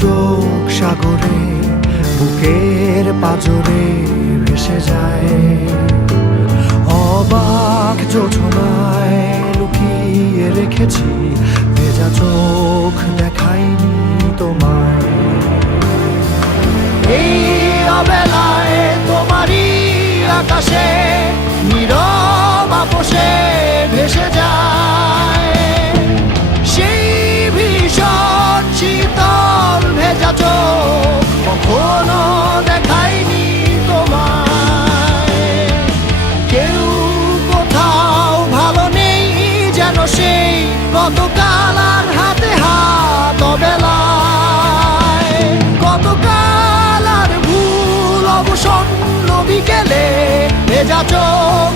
চোখ সাগরে বুকের পাজরে ভেসে যায়। অবাক যোজনায় লুকিয়ে রেখেছি ভেজা চোখ দেখাইনি তোমায়। এই অবেলায় তোমারই আকাশে নীরব আপোষে ভেসে যায় সেই ভীষণ শীতল ভেজা চোখ কখনো দেখাইনি তোমায়। কেউ কোথাও ভালো নেই যেন সেই গতকাল আর হাতে হাত অবেলায়। গতকাল আর ভুল অবসন্ন বিকেলে ভেজা চোখ